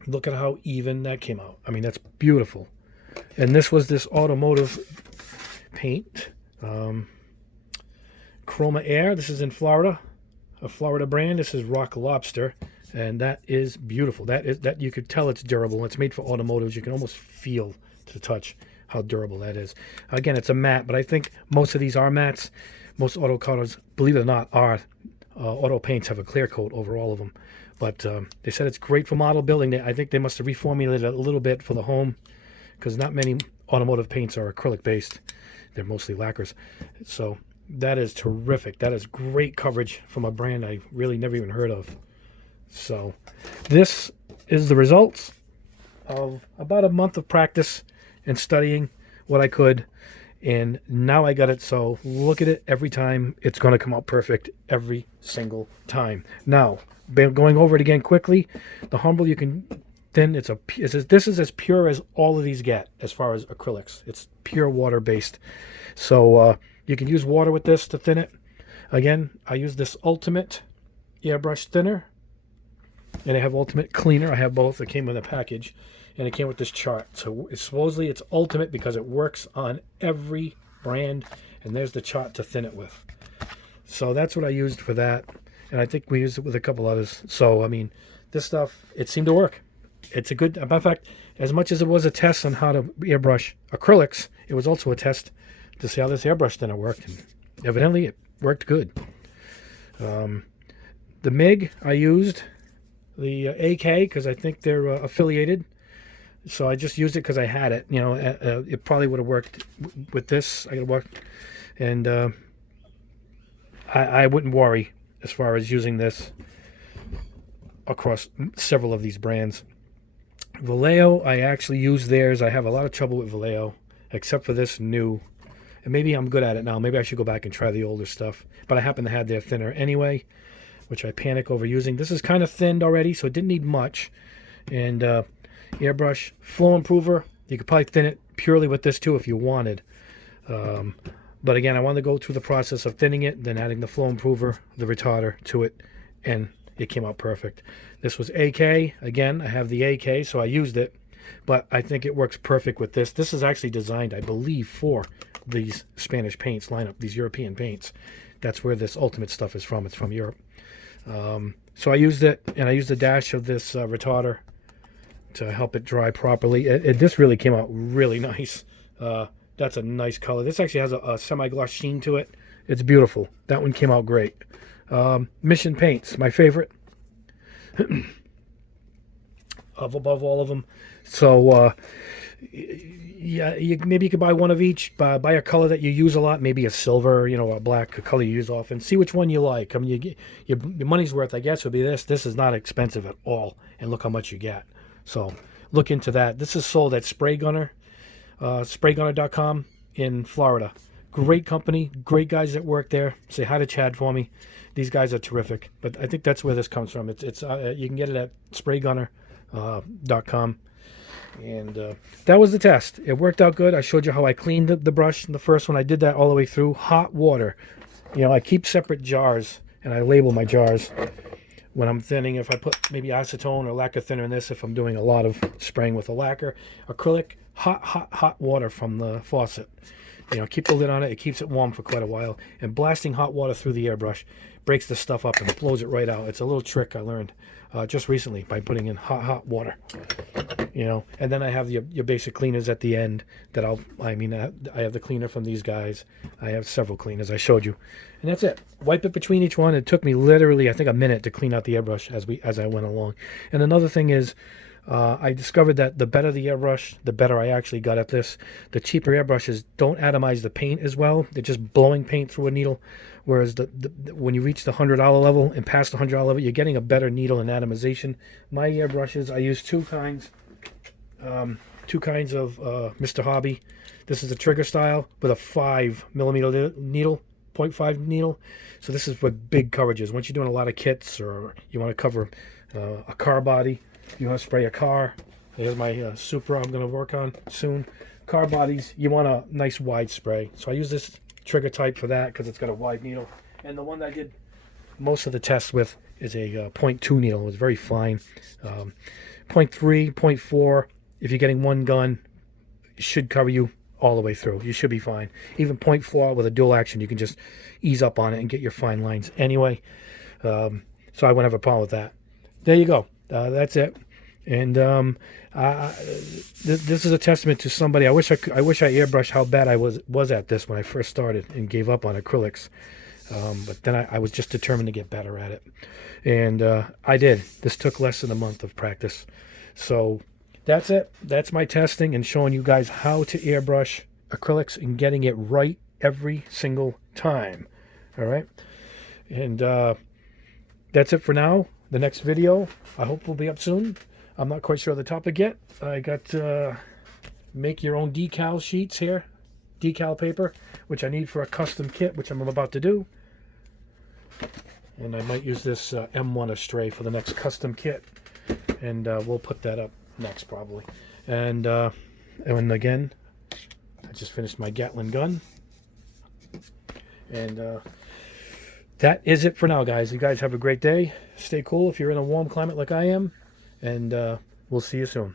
look at how even that came out. I mean, that's beautiful. And this was this automotive paint, Chroma Air. This is in Florida, a Florida brand. This is Rock Lobster, and that is beautiful. That you could tell it's durable. It's made for automotives. You can almost feel to touch how durable that is. Again, it's a matte, but I think most of these are mattes. Most auto colors, believe it or not, are auto paints have a clear coat over all of them. But they said it's great for model building. I think they must have reformulated it a little bit for the home, because not many automotive paints are acrylic based. They're mostly lacquers. So that is terrific. That is great coverage from a brand I really never even heard of. So this is the results of about a month of practice and studying what I could, and now I got it. So look at it every time. It's going to come out perfect every single time. Now, going over it again quickly, the Humbrol, you can thin. This is as pure as all of these get as far as acrylics. It's pure water based. So you can use water with this to thin it. Again, I use this Ultimate Airbrush thinner, and I have Ultimate Cleaner. I have both. It came with a package. And it came with this chart. So supposedly it's ultimate because it works on every brand. And there's the chart to thin it with. So that's what I used for that. And I think we used it with a couple others. So, I mean, this stuff, it seemed to work. It's a good, in fact, as much as it was a test on how to airbrush acrylics, it was also a test to see how this airbrush thinner worked. And evidently it worked good. The Mig, I used the AK because I think they're affiliated. So I just used it because I had it. You know, it probably would have worked with this. I could work, and I wouldn't worry as far as using this across several of these brands. Vallejo, I actually use theirs. I have a lot of trouble with Vallejo, except for this new. And maybe I'm good at it now. Maybe I should go back and try the older stuff. But I happen to have their thinner anyway, which I panic over using. This is kind of thinned already, so it didn't need much. And Airbrush flow improver, you could probably thin it purely with this too if you wanted. But again, I wanted to go through the process of thinning it, then adding the flow improver, the retarder to it, and it came out perfect. This was AK. Again, I have the AK, so I used it, but I think it works perfect with this. This is actually designed, I believe, for these Spanish paints lineup, these European paints. That's where this Ultimate stuff is from. It's from Europe. So I used it, and I used a dash of this retarder to help it dry properly. This really came out really nice. That's a nice color. This actually has a semi-gloss sheen to it. It's beautiful. That one came out great. Mission Paints, my favorite above all of them. So yeah, maybe you could buy one of each. Buy a color that you use a lot, maybe a silver, you know, a black, a color you use often. See which one you like. I mean, your money's worth, I guess, would be this. This is not expensive at all, and look how much you get. So look into that. This is sold at Spray Gunner, spraygunner.com in Florida. Great company, great guys that work there. Say hi to Chad for me. These guys are terrific. But I think that's where this comes from. It's you can get it at spraygunner.com. And that was the test. It worked out good. I showed you how I cleaned the brush in the first one. I did that all the way through. Hot water. You know, I keep separate jars, and I label my jars when I'm thinning. If I put maybe acetone or lacquer thinner in this, if I'm doing a lot of spraying with a lacquer. Acrylic, hot water from the faucet. You know, keep the lid on it. It keeps it warm for quite a while. And blasting hot water through the airbrush breaks the stuff up and blows it right out. It's a little trick I learned just recently by putting in hot water. You know, and then I have your basic cleaners at the end that I have the cleaner from these guys. I have several cleaners I showed you. And that's it. Wipe it between each one. It took me literally, I think, a minute to clean out the airbrush as I went along. And another thing is, I discovered that the better the airbrush, the better I actually got at this. The cheaper airbrushes don't atomize the paint as well. They're just blowing paint through a needle. Whereas when you reach the $100 level and past the $100 level, you're getting a better needle and atomization. My airbrushes, I use two kinds of Mr. Hobby. This is a trigger style with a 5mm needle, 0.5 needle. So this is for big coverages. Once you're doing a lot of kits or you want to cover a car body, you want to spray a car. Here's my Supra I'm going to work on soon. Car bodies, you want a nice wide spray. So I use this trigger type for that because it's got a wide needle. And the one that I did most of the tests with is a 0.2 needle. It was very fine. 0.3, 0.4, if you're getting one gun, it should cover you all the way through. You should be fine. Even 0.4 with a dual action, you can just ease up on it and get your fine lines anyway. So I wouldn't have a problem with that. There you go. That's it. And this is a testament to somebody. I wish I airbrushed how bad I was at this when I first started and gave up on acrylics. But then I was just determined to get better at it. And I did. This took less than a month of practice. So that's it. That's my testing and showing you guys how to airbrush acrylics and getting it right every single time. All right. And that's it for now. The next video, I hope, will be up soon. I'm not quite sure of the topic yet. I got make your own decal sheets here. Decal paper, which I need for a custom kit, which I'm about to do. And I might use this M1 Astray for the next custom kit. And we'll put that up next probably. And again, I just finished my Gatling gun. And that is it for now, guys. You guys have a great day. Stay cool if you're in a warm climate like I am. And we'll see you soon.